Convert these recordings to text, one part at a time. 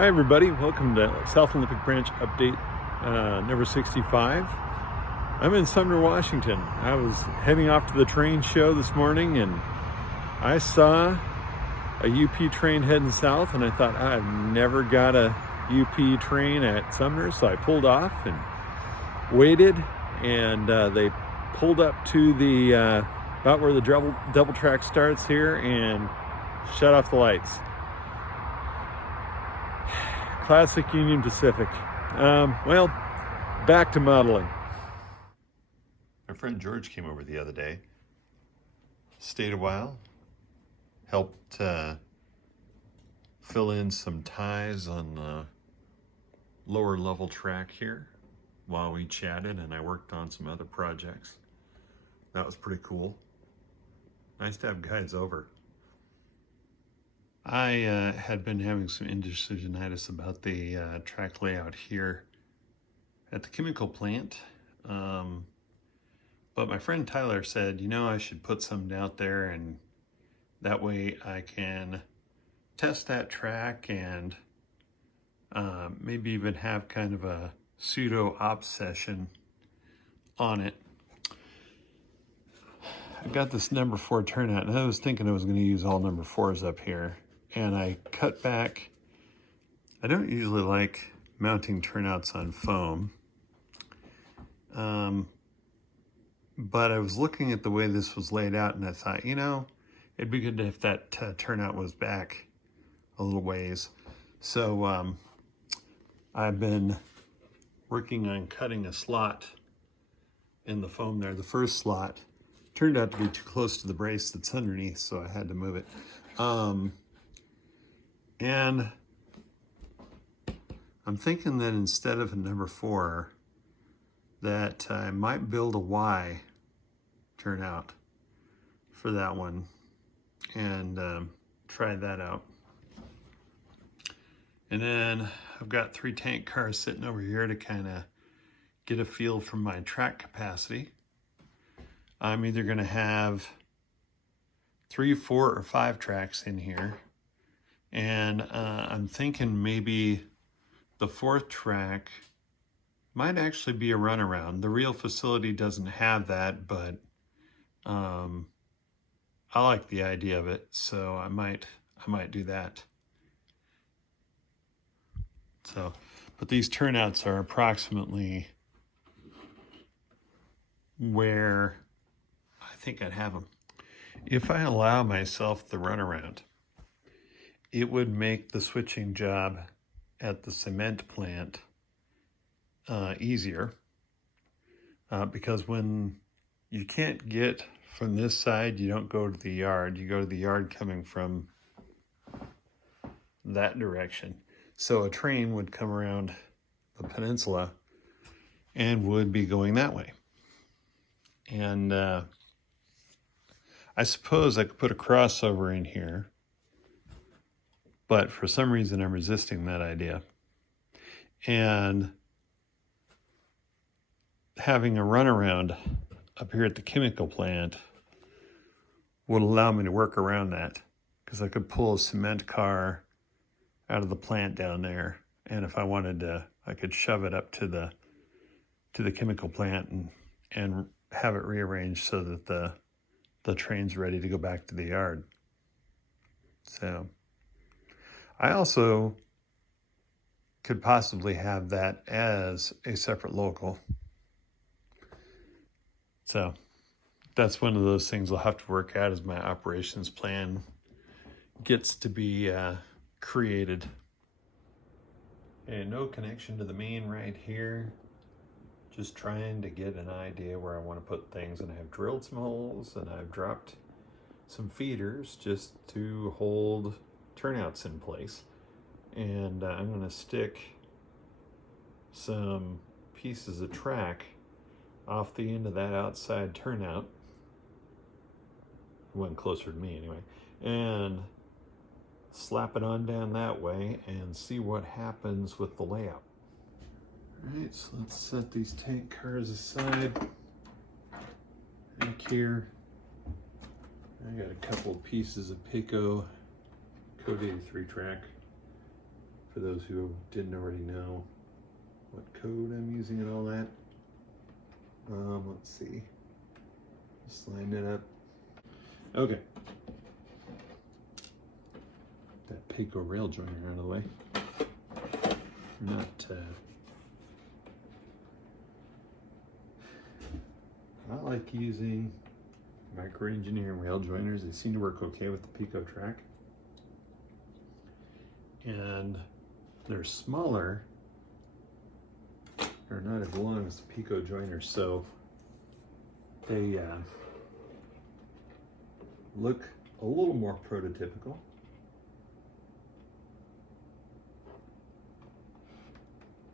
Hi everybody, welcome to South Olympic Branch Update number 65. I'm in Sumner, Washington. I was heading off to the train show this morning and I saw a UP train heading south, and I thought, I've never got a UP train at Sumner, so I pulled off and waited, and they pulled up to the about where the double track starts here and shut off the lights. Classic Union Pacific. Well, back to modeling. My friend George came over the other day, stayed a while, helped fill in some ties on the lower level track here while we chatted, and I worked on some other projects. That was pretty cool. Nice to have guys over. I had been having some indecisionitis about the track layout here at the chemical plant. But my friend Tyler said, I should put something out there, and that way I can test that track and maybe even have kind of a pseudo op session on it. I got this number 4 turnout, and I was thinking I was going to use all number 4s up here. And I cut back. I don't usually like mounting turnouts on foam. But I was looking at the way this was laid out, and I thought, it'd be good if that turnout was back a little ways. So I've been working on cutting a slot in the foam there. The first slot turned out to be too close to the brace that's underneath, so I had to move it. And I'm thinking that instead of a number 4, that I might build a Y turnout for that one and try that out. And then I've got 3 tank cars sitting over here to kind of get a feel for my track capacity. I'm either going to have 3, 4, or 5 tracks in here. And I'm thinking maybe the 4th track might actually be a runaround. The real facility doesn't have that, but I like the idea of it, so I might do that. So, but these turnouts are approximately where I think I'd have them. If I allow myself the runaround, it would make the switching job at the cement plant easier because when you can't get from this side, you don't go to the yard. You go to the yard coming from that direction. So a train would come around the peninsula and would be going that way. And I suppose I could put a crossover in here, but for some reason I'm resisting that idea. And having a runaround up here at the chemical plant would allow me to work around that, because I could pull a cement car out of the plant down there, and if I wanted to, I could shove it up to the chemical plant and have it rearranged so that the train's ready to go back to the yard. So I also could possibly have that as a separate local. So that's one of those things I'll have to work out as my operations plan gets to be created. And no connection to the main right here. Just trying to get an idea where I want to put things. And I have drilled some holes, and I've dropped some feeders just to hold turnouts in place. And I'm going to stick some pieces of track off the end of that outside turnout, one closer to me anyway, and slap it on down that way and see what happens with the layout. All right, so let's set these tank cars aside. Back here, I got a couple of pieces of Pico Code 83 track for for those who didn't already know what code I'm using and all that. Let's see. Just line it up. Okay. That Pico rail joiner out of the way. I like using micro engineering rail joiners. They seem to work okay with the Pico track. And they're smaller. They're not as long as the Pico joiners, so they look a little more prototypical.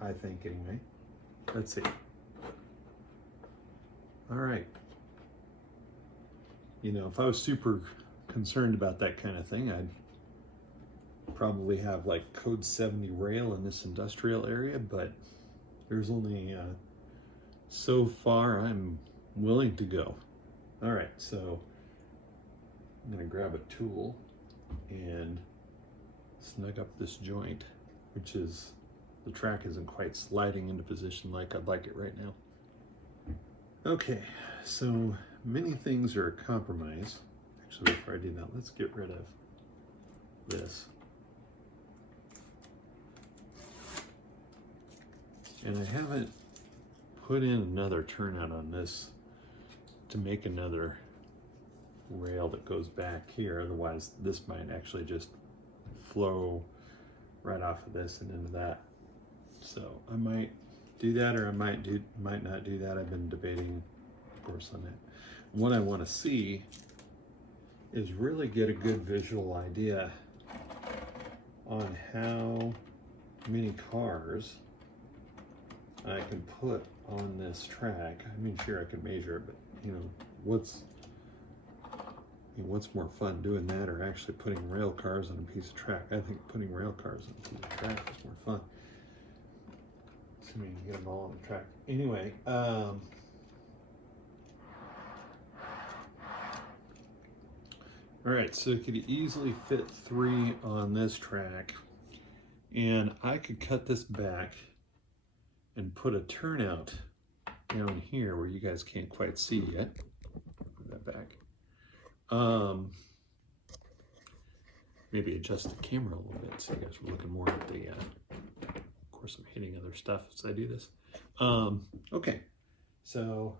I think, anyway. Let's see. All right. You know, if I was super concerned about that kind of thing, I'd probably have like code 70 rail in this industrial area, but there's only so far I'm willing to go. All right, so I'm gonna grab a tool and snug up this joint, which is, the track isn't quite sliding into position like I'd like it right now. Okay, so many things are a compromise. Actually, before I do that, let's get rid of this. And I haven't put in another turnout on this to make another rail that goes back here. Otherwise, this might actually just flow right off of this and into that. So I might do that, or I might not do that. I've been debating, of course, on that. What I want to see is really get a good visual idea on how many cars I can put on this track. I mean, sure, I can measure it, but you know, what's more fun, doing that or actually putting rail cars on a piece of track? I think putting rail cars on a piece of track is more fun. Assuming you get them all on the track. Anyway, all right, so it could easily fit 3 on this track, and I could cut this back and put a turnout down here where you guys can't quite see yet. Put that back. Maybe adjust the camera a little bit so you guys are looking more at the, of course I'm hitting other stuff as I do this. Okay, so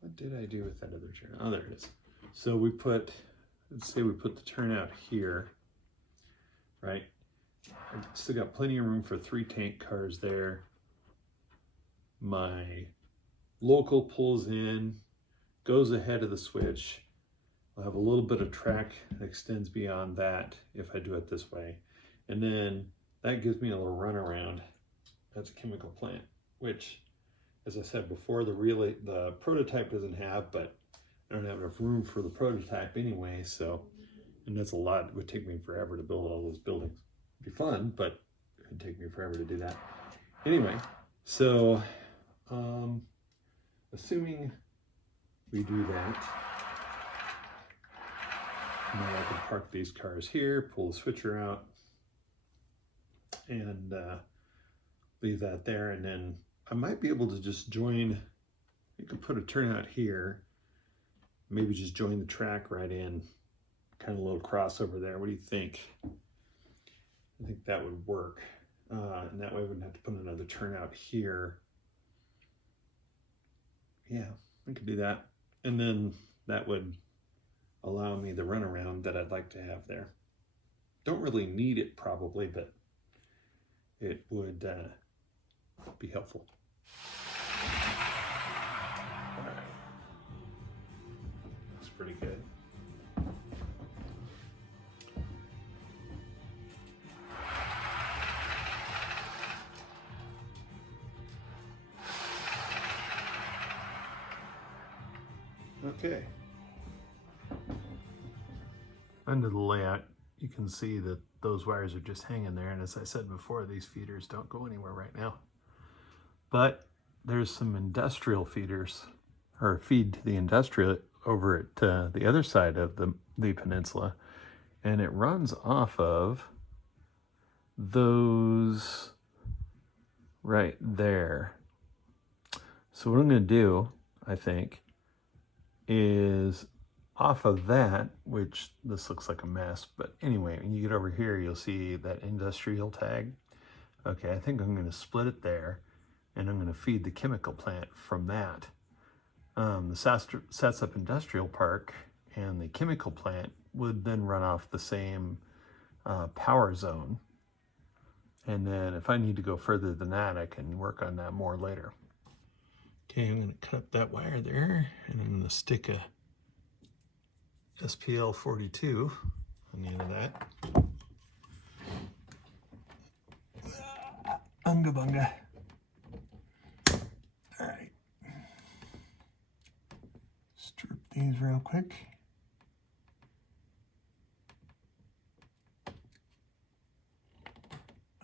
what did I do with that other turnout? Oh, there it is. So we put, let's say we put the turnout here, right? I've still got plenty of room for 3 tank cars there. My local pulls in, goes ahead of the switch. I'll have a little bit of track that extends beyond that if I do it this way. And then that gives me a little runaround. That's a chemical plant, which, as I said before, the prototype doesn't have, but I don't have enough room for the prototype anyway, so, and that's a lot. It would take me forever to build all those buildings. It'd be fun, but it would take me forever to do that. Anyway, so assuming we do that, now I can park these cars here, pull the switcher out, and leave that there, and then I might be able to just join, you could put a turnout here, maybe just join the track right in, kind of a little crossover there. What do you think? I think that would work. And that way I wouldn't have to put another turnout here. Yeah, I could do that. And then that would allow me the runaround that I'd like to have there. Don't really need it probably, but it would be helpful. All right. Looks pretty good. Okay. Under the layout, you can see that those wires are just hanging there, and as I said before, these feeders don't go anywhere right now. But there's some industrial feeders, or feed to the industrial over at the other side of the peninsula, and it runs off of those right there. So what I'm going to do, I think, is off of that, which this looks like a mess, but anyway, when you get over here, you'll see that industrial tag. Okay, I think I'm going to split it there, and I'm going to feed the chemical plant from that. The sets up industrial park, and the chemical plant would then run off the same power zone. And then if I need to go further than that, I can work on that more later. Okay, I'm going to cut that wire there, and I'm going to stick a SPL 42 on the end of that. Unga bunga. All right. Strip these real quick.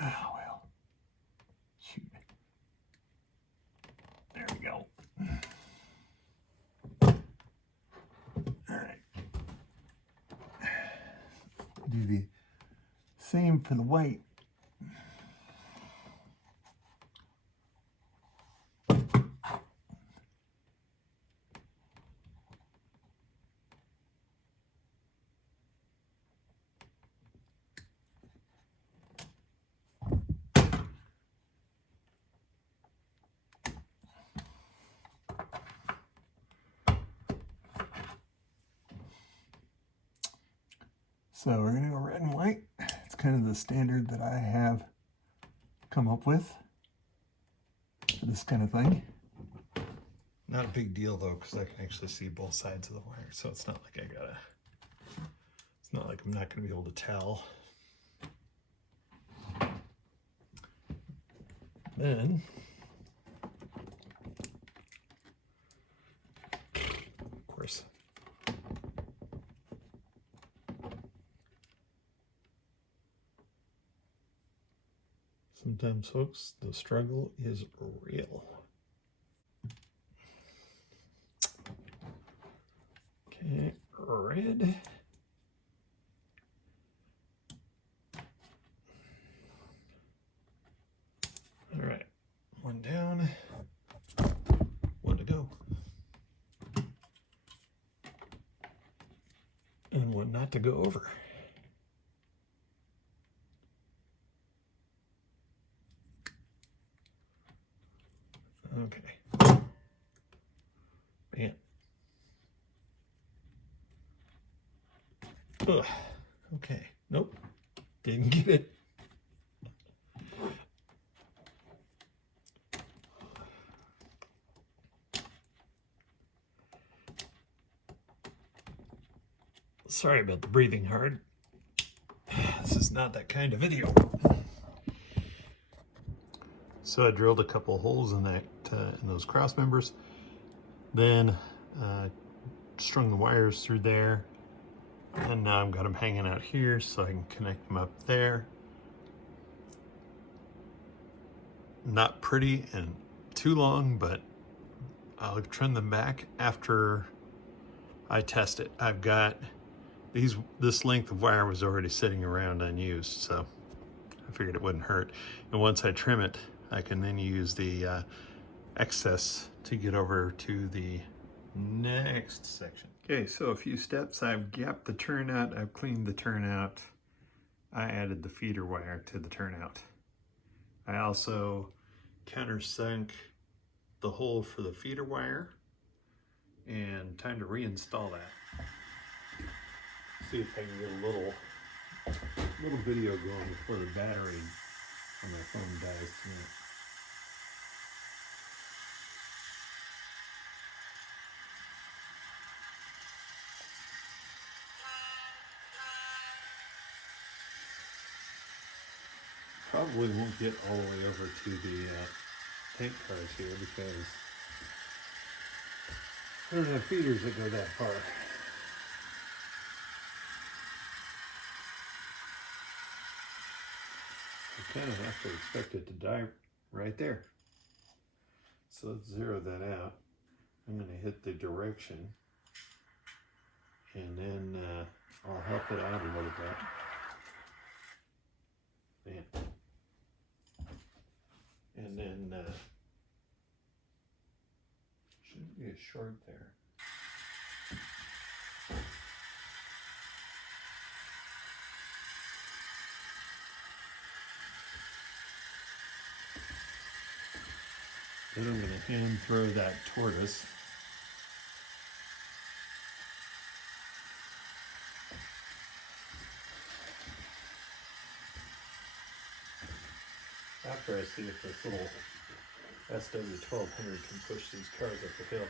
Oh, well. Shoot. There we go. All right. Do the same for the white. So we're going to go red and white. It's kind of the standard that I have come up with for this kind of thing. Not a big deal though, because I can actually see both sides of the wire, so it's not like it's not like I'm not going to be able to tell. Then, of course, sometimes, folks, the struggle is real. Okay, red. All right, one down, one to go. And one not to go over. Okay. Man. Ugh. Okay. Nope. Didn't get it. Sorry about the breathing hard. This is not that kind of video. So I drilled a couple of holes in that in those cross members, then strung the wires through there, and now I've got them hanging out here so I can connect them up there. Not pretty and too long, but I'll trim them back after I test it. I've got this length of wire was already sitting around unused, so I figured it wouldn't hurt. And once I trim it, I can then use the excess to get over to the next section. Okay, so a few steps. I've gapped the turnout, I've cleaned the turnout. I added the feeder wire to the turnout. I also countersunk the hole for the feeder wire, and time to reinstall that. See if I can get a little video going before the battery on my phone dies tonight. Probably won't get all the way over to the tank cars here because I don't have feeders that go that far. I kind of have to expect it to die right there. So let's zero that out. I'm going to hit the direction, and then I'll help it out a little bit. Man. And then shouldn't be a short there. Then I'm going to hand throw that tortoise. After I see if this little SW1200 can push these cars up the hill.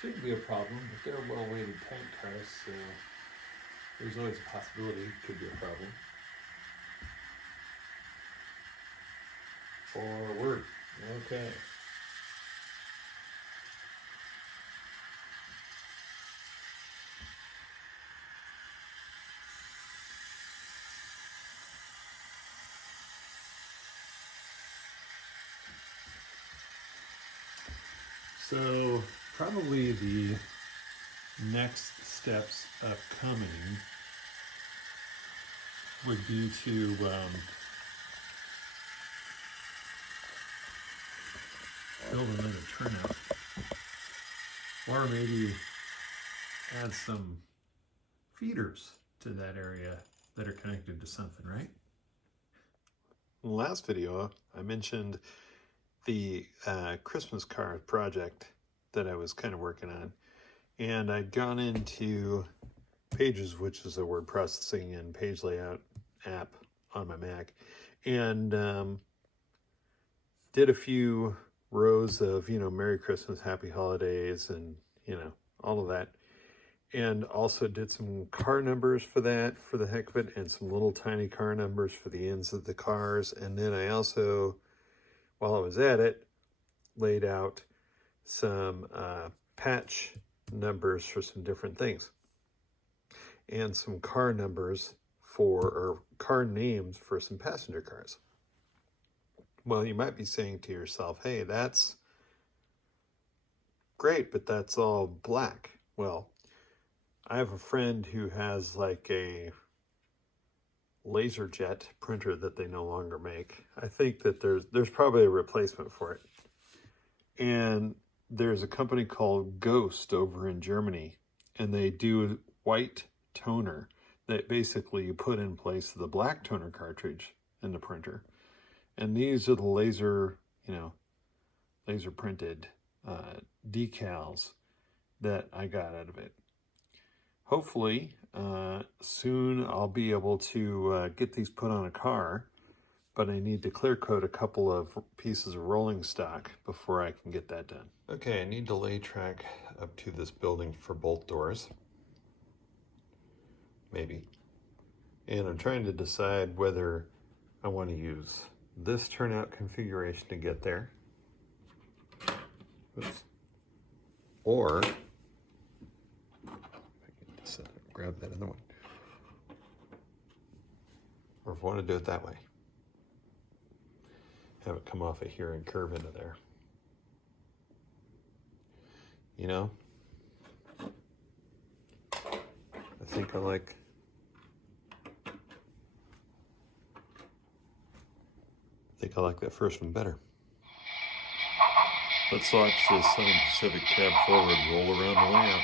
Shouldn't be a problem, but they're well-weighted tank cars, so there's always a possibility it could be a problem. Forward. Okay. So probably the next steps upcoming would be to build another turnout, or maybe add some feeders to that area that are connected to something, right? In the last video, I mentioned the Christmas card project that I was kind of working on, and I'd gone into Pages, which is a word processing and page layout app on my Mac, and did a few rows of, Merry Christmas, Happy Holidays, and, all of that. And also did some car numbers for that, for the heck of it, and some little tiny car numbers for the ends of the cars. And then I also, while I was at it, laid out some patch numbers for some different things. And some car numbers or car names for some passenger cars. Well, you might be saying to yourself, hey, that's great, but that's all black. Well, I have a friend who has like a laser jet printer that they no longer make. I think that there's probably a replacement for it. And there's a company called Ghost over in Germany, and they do white toner that basically you put in place of the black toner cartridge in the printer. And these are the laser printed decals that I got out of it. Hopefully, soon I'll be able to get these put on a car, but I need to clear coat a couple of pieces of rolling stock before I can get that done. Okay, I need to lay track up to this building for both doors. Maybe. And I'm trying to decide whether I want to use this turnout configuration to get there. Oops. Or, if I can just grab that other one. Or if I want to do it that way. Have it come off of here and curve into there. I think I like that first one better. Let's watch this Southern Pacific cab forward roll around the way out.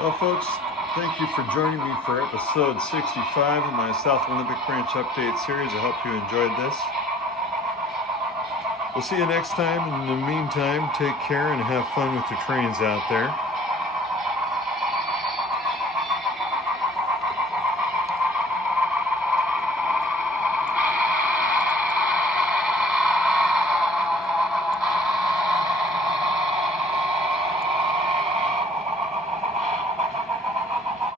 Well, folks, thank you for joining me for episode 65 of my South Olympic Branch Update series. I hope you enjoyed this. We'll see you next time. In the meantime, take care and have fun with your trains out there.